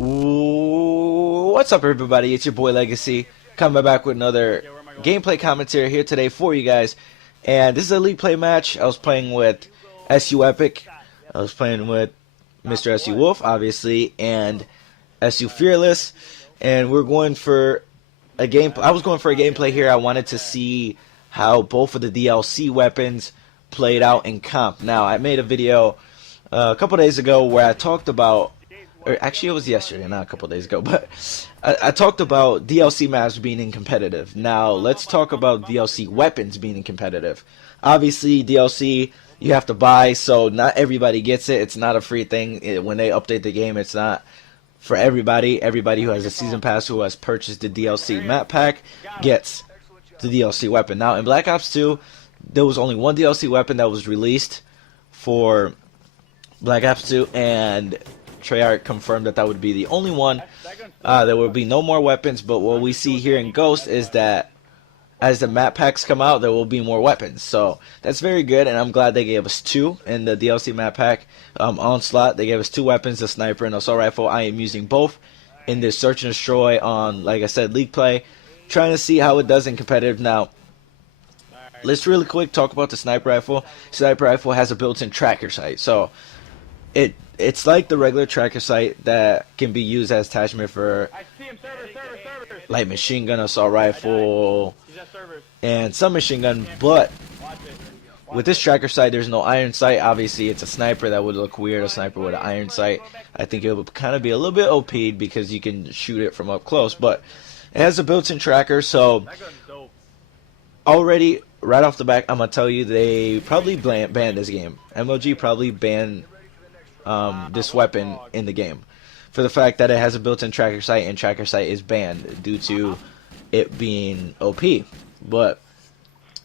What's up, everybody? It's your boy Legacy coming back with another gameplay commentary here today for you guys. And this is a league play match. I was playing with SU Epic. I was playing with Mr. SU Wolf, obviously, and SU Fearless. And we're going for a game. I was going for a gameplay here. I wanted to see how both of the DLC weapons played out in comp. Now, I made a video a couple days ago where I talked about, or actually it was yesterday, not a couple days ago, but I talked about DLC maps being in competitive. Now let's talk about DLC weapons being in competitive. Obviously DLC you have to buy, so not everybody gets it. It's not a free thing. When they update the game, it's not for everybody. Everybody who has a season pass, who has purchased the DLC map pack, gets the DLC weapon. Now in Black Ops 2, there was only one DLC weapon that was released for Black Ops 2, and Treyarch confirmed that that would be the only one. There will be no more weapons, but what we see here in Ghost is that as the map packs come out, there will be more weapons. So that's very good, and I'm glad they gave us two in the DLC map pack. Onslaught, they gave us two weapons, the sniper and assault rifle. I am using both in this search and destroy on, like I said, league play, trying to see how it does in competitive. Now, let's really quick talk about the sniper rifle. Sniper rifle has a built-in tracker sight, so it's like the regular tracker sight that can be used as attachment for light machine gun, assault rifle, and submachine gun. But with this tracker sight, there's no iron sight. Obviously, it's a sniper. That would look weird, a sniper with an iron sight. I think it would kind of be a little bit OP'd because you can shoot it from up close. But it has a built-in tracker, so already right off the back, I'm gonna tell you they probably banned this game. MLG probably banned this weapon in the game for the fact that it has a built-in tracker sight, and tracker sight is banned due to it being OP. But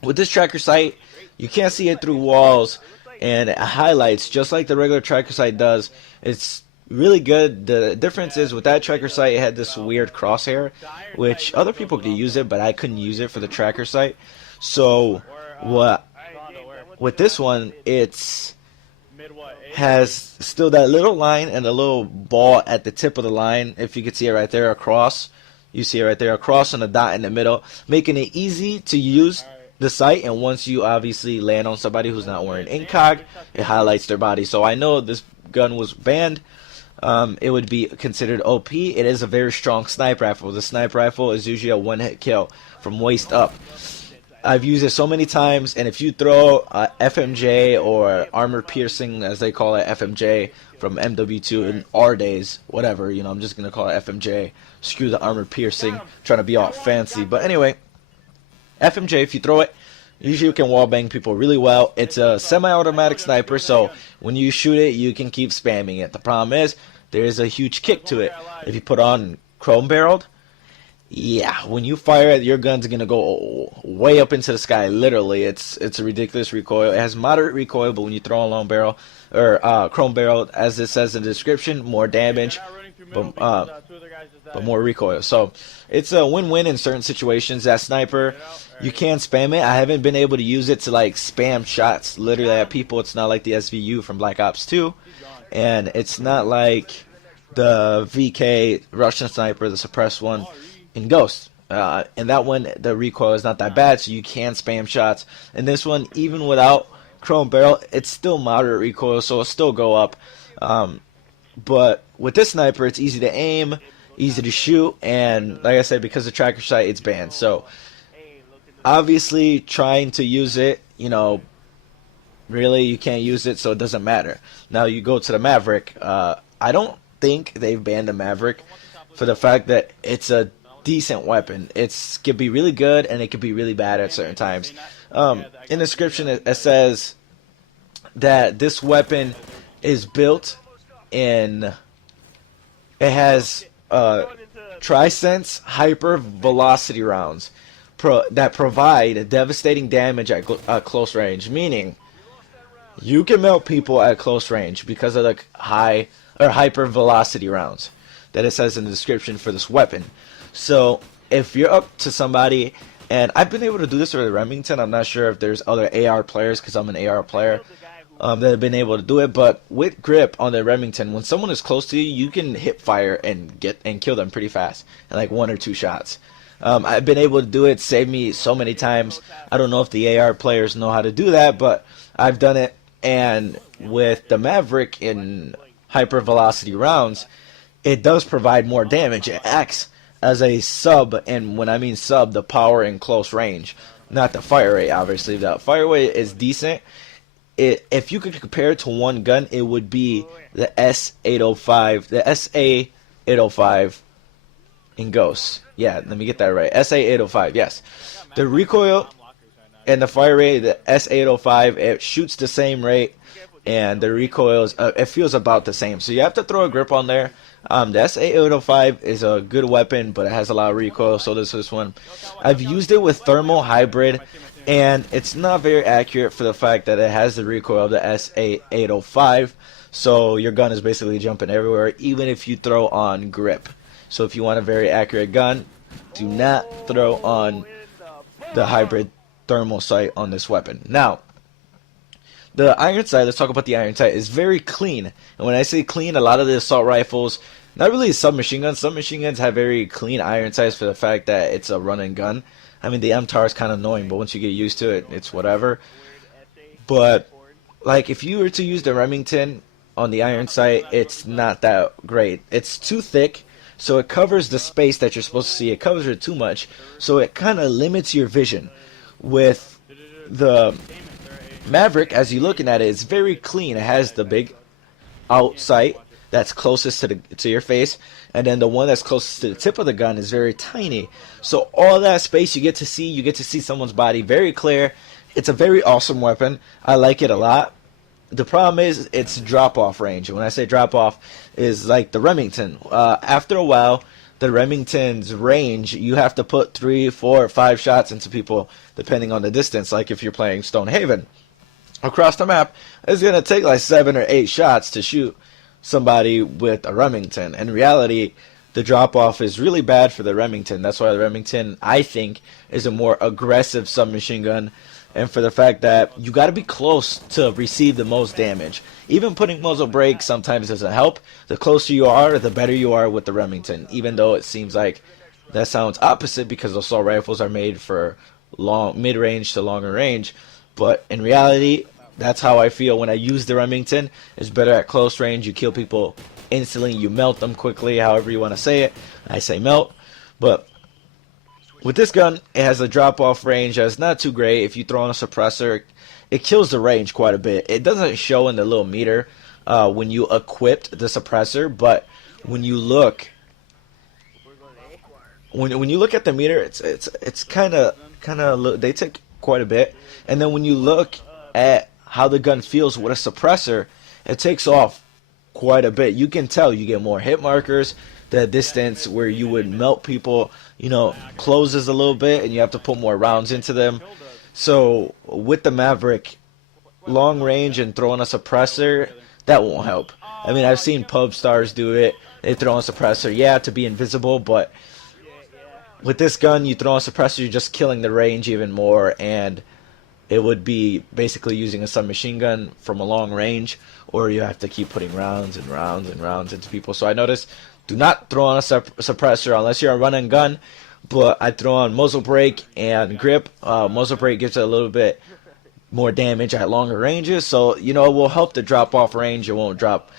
with this tracker sight, you can't see it through walls, and it highlights just like the regular tracker sight does. It's really good. The difference is with that tracker sight, it had this weird crosshair, which other people could use it, but I couldn't use it for the tracker sight. So what with this one, it's has still that little line and a little ball at the tip of the line. If you can see it right there across, you see it right there across, and a dot in the middle, making it easy to use the sight. And once you obviously land on somebody who's not wearing incog, it highlights their body. So I know this gun was banned. It would be considered OP. It is a very strong sniper rifle. The sniper rifle is usually a one-hit kill from waist up. I've used it so many times, and if you throw FMJ or armor piercing, as they call it, FMJ from MW2 in our days, whatever, you know, I'm just gonna call it FMJ. Screw the armor piercing, trying to be all fancy. But anyway, FMJ, if you throw it, usually you can wallbang people really well. It's a semi-automatic sniper, so when you shoot it, you can keep spamming it. The problem is there is a huge kick to it. If you put on chrome barreled, yeah, when you fire it, your gun's gonna go way up into the sky. Literally, it's a ridiculous recoil. It has moderate recoil, but when you throw a long barrel or chrome barrel, as it says in the description, more damage, but more recoil. So it's a win-win in certain situations. That sniper, you can spam it. I haven't been able to use it to like spam shots literally at people. It's not like the SVU from Black Ops 2, and it's not like the VK Russian sniper, the suppressed one in Ghost. And that one, the recoil is not that bad, so you can spam shots. And this one, even without chrome barrel, it's still moderate recoil, so it'll still go up. But with this sniper, it's easy to aim, easy to shoot, and like I said, because of tracker sight, it's banned. So obviously, trying to use it, you know, really you can't use it, so it doesn't matter. Now you go to the Maverick. I don't think they've banned the Maverick for the fact that it's a decent weapon. It could be really good, and it could be really bad at certain times. In the description, it says that this weapon is built in. It has Trisense hyper velocity rounds that provide devastating damage at close range. Meaning, you can melt people at close range because of the high or hyper velocity rounds that it says in the description for this weapon. So if you're up to somebody, and I've been able to do this with Remington, I'm not sure if there's other AR players because I'm an AR player, that have been able to do it. But with grip on the Remington, when someone is close to you, you can hip fire and kill them pretty fast in like 1 or 2 shots. I've been able to do it, save me so many times. I don't know if the AR players know how to do that, but I've done it. And with the Maverick in hyper velocity rounds, it does provide more damage. It acts as a sub, and when I mean sub, the power in close range, not the fire rate. Obviously, the fire rate is decent. If you could compare it to one gun, it would be the S805, the SA805 in Ghost. Yeah, let me get that right. SA805, yes. The recoil and the fire rate, the S805, it shoots the same rate, and the recoil is, it feels about the same. So you have to throw a grip on there. The SA805 is a good weapon, but it has a lot of recoil, so does this one. I've used it with thermal hybrid, and it's not very accurate for the fact that it has the recoil of the SA805, so your gun is basically jumping everywhere, even if you throw on grip. So if you want a very accurate gun, do not throw on the hybrid thermal sight on this weapon. Now, the iron sight, let's talk about the iron sight, is very clean. And when I say clean, a lot of the assault rifles, not really submachine guns. Submachine guns have very clean iron sights for the fact that it's a run and gun. I mean, the MTAR is kind of annoying, but once you get used to it, it's whatever. But, like, if you were to use the Remington on the iron sight, it's not that great. It's too thick, so it covers the space that you're supposed to see. It covers it too much, so it kind of limits your vision. With the Maverick, as you're looking at it, it's very clean. It has the big out sight that's closest to your face, and then the one that's closest to the tip of the gun is very tiny. So all that space you get to see someone's body very clear. It's a very awesome weapon. I like it a lot. The problem is its drop-off range. When I say drop-off, is like the Remington. After a while, the Remington's range, you have to put 3, 4, 5 shots into people depending on the distance. Like if you're playing Stonehaven across the map, it's going to take like 7 or 8 shots to shoot somebody with a Remington. In reality, the drop-off is really bad for the Remington. That's why the Remington, I think, is a more aggressive submachine gun. And for the fact that you got to be close to receive the most damage. Even putting muzzle brake sometimes doesn't help. The closer you are, the better you are with the Remington. Even though it seems like that sounds opposite because assault rifles are made for mid-range to longer range. But in reality, that's how I feel when I use the Remington. It's better at close range. You kill people instantly. You melt them quickly, however you want to say it. I say melt. But with this gun, it has a drop-off range that's not too great. If you throw on a suppressor, it kills the range quite a bit. It doesn't show in the little meter when you equipped the suppressor, but when you look, when you look at the meter, it's kind of they take quite a bit. And then when you look at how the gun feels with a suppressor, it takes off quite a bit. You can tell you get more hit markers. The distance where you would melt people, closes a little bit, and you have to put more rounds into them. So with the Maverick, long range and throwing a suppressor, that won't help. I mean, I've seen pub stars do it. They throw on a suppressor, yeah, to be invisible, but with this gun, you throw on a suppressor, you're just killing the range even more, and it would be basically using a submachine gun from a long range, or you have to keep putting rounds and rounds and rounds into people. So I noticed, do not throw on a suppressor unless you're a run and gun, but I throw on muzzle brake and grip. Muzzle brake gives it a little bit more damage at longer ranges, so it will help the drop off range. It won't drop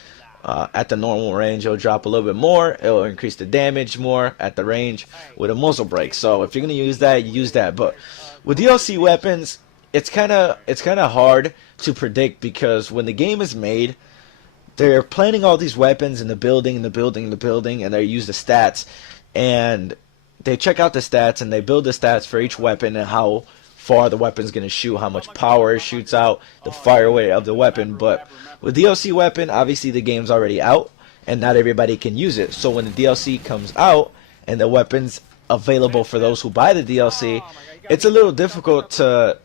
at the normal range. It'll drop a little bit more. It'll increase the damage more at the range with a muzzle brake. So if you're gonna use that, use that. But with DLC weapons, it's kind of hard to predict, because when the game is made, they're planning all these weapons in the building, and they use the stats, and they check out the stats, and they build the stats for each weapon and how far the weapon's going to shoot, how much power it shoots out, the fire rate of the weapon. But with DLC weapon, obviously the game's already out, and not everybody can use it. So when the DLC comes out, and the weapon's available for those who buy the DLC, it's a little difficult to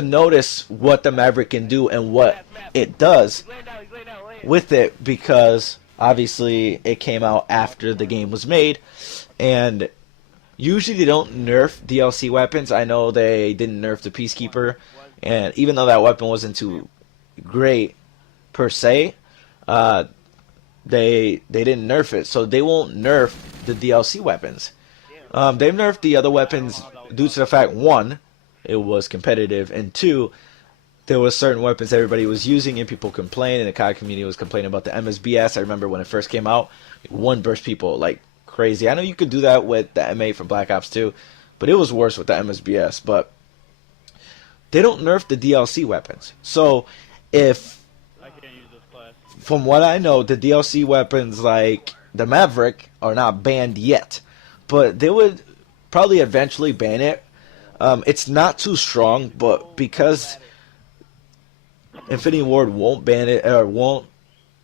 notice what the Maverick can do and what it does with it, because obviously it came out after the game was made, and usually they don't nerf DLC weapons. I know they didn't nerf the Peacekeeper, and even though that weapon wasn't too great per se. Uh, they didn't nerf it, so they won't nerf the DLC weapons. They've nerfed the other weapons due to the fact, one, it was competitive, and two, there was certain weapons everybody was using and people complained, and the COD community was complaining about the MSBS. I remember when it first came out, one burst people like crazy. I know you could do that with the M8 from Black Ops 2, but it was worse with the MSBS. But they don't nerf the DLC weapons. So if, from what I know, the DLC weapons like the Maverick are not banned yet, but they would probably eventually ban it. It's not too strong, but because Infinity Ward won't ban it or won't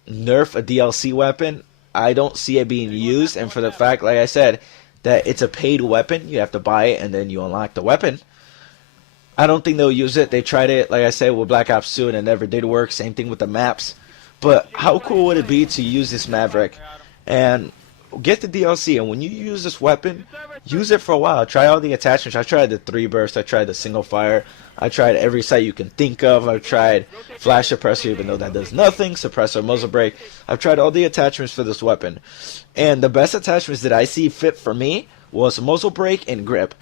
nerf a DLC weapon, I don't see it being used. And for the fact, like I said, that it's a paid weapon, you have to buy it and then you unlock the weapon, I don't think they'll use it. They tried it, like I said, with Black Ops 2 and it never did work. Same thing with the maps. But how cool would it be to use this Maverick and get the DLC, and when you use this weapon, use it for a while. Try all the attachments. I tried the 3 burst, I tried the single fire, I tried every sight you can think of. I've tried flash suppressor, even though that does nothing, suppressor, muzzle brake. I've tried all the attachments for this weapon, and the best attachments that I see fit for me was muzzle brake and grip.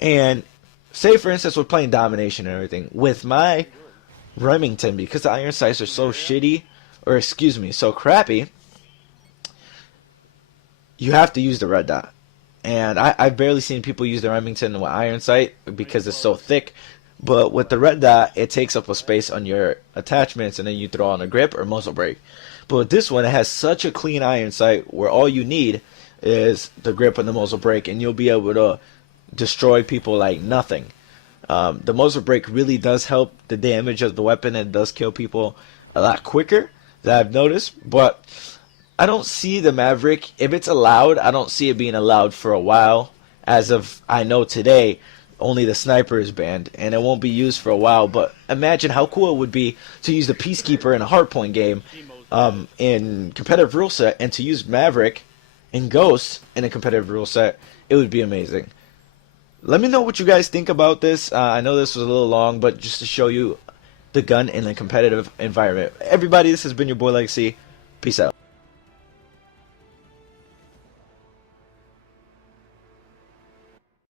And say for instance we're playing domination and everything with my Remington, because the iron sights are so shitty, or excuse me, so crappy, you have to use the red dot. And I've barely seen people use the Remington with iron sight because it's so thick. But with the red dot, it takes up a space on your attachments, and then you throw on a grip or muzzle brake. But with this one, it has such a clean iron sight where all you need is the grip and the muzzle brake, and you'll be able to destroy people like nothing. The muzzle brake really does help the damage of the weapon, and does kill people a lot quicker, that I've noticed. But I don't see the Maverick, if it's allowed, I don't see it being allowed for a while. As of I know today, only the sniper is banned, and it won't be used for a while. But imagine how cool it would be to use the Peacekeeper in a hardpoint game in competitive rule set, and to use Maverick and Ghost in a competitive rule set. It would be amazing. Let me know what you guys think about this. I know this was a little long, but just to show you the gun in a competitive environment. Everybody, this has been your boy Legacy. Peace out.